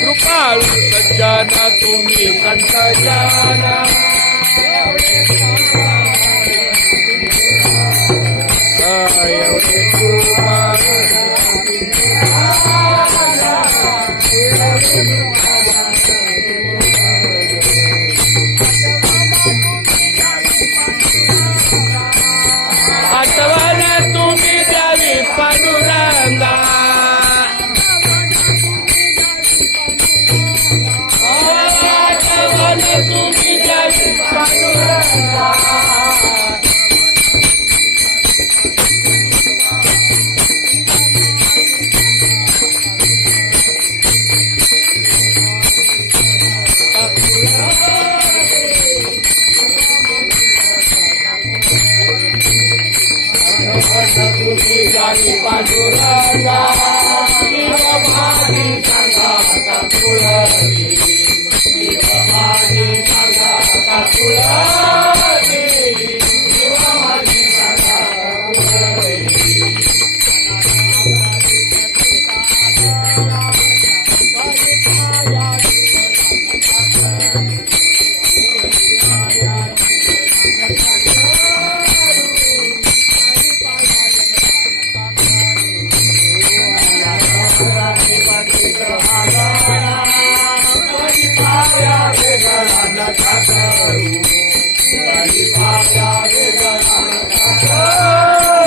कृपाळू सज्जन तुम्ही संत जन एवढे कृपाळू आठवण तुम्ही द्यावी पांडुरंगा आठवण तुम्ही द्यावी पांडुरंगा तुम्ही जाई पांडुरंगा माझी सांगा तुळशी माझी सांगा तुळशी माझी सांगा तुळशी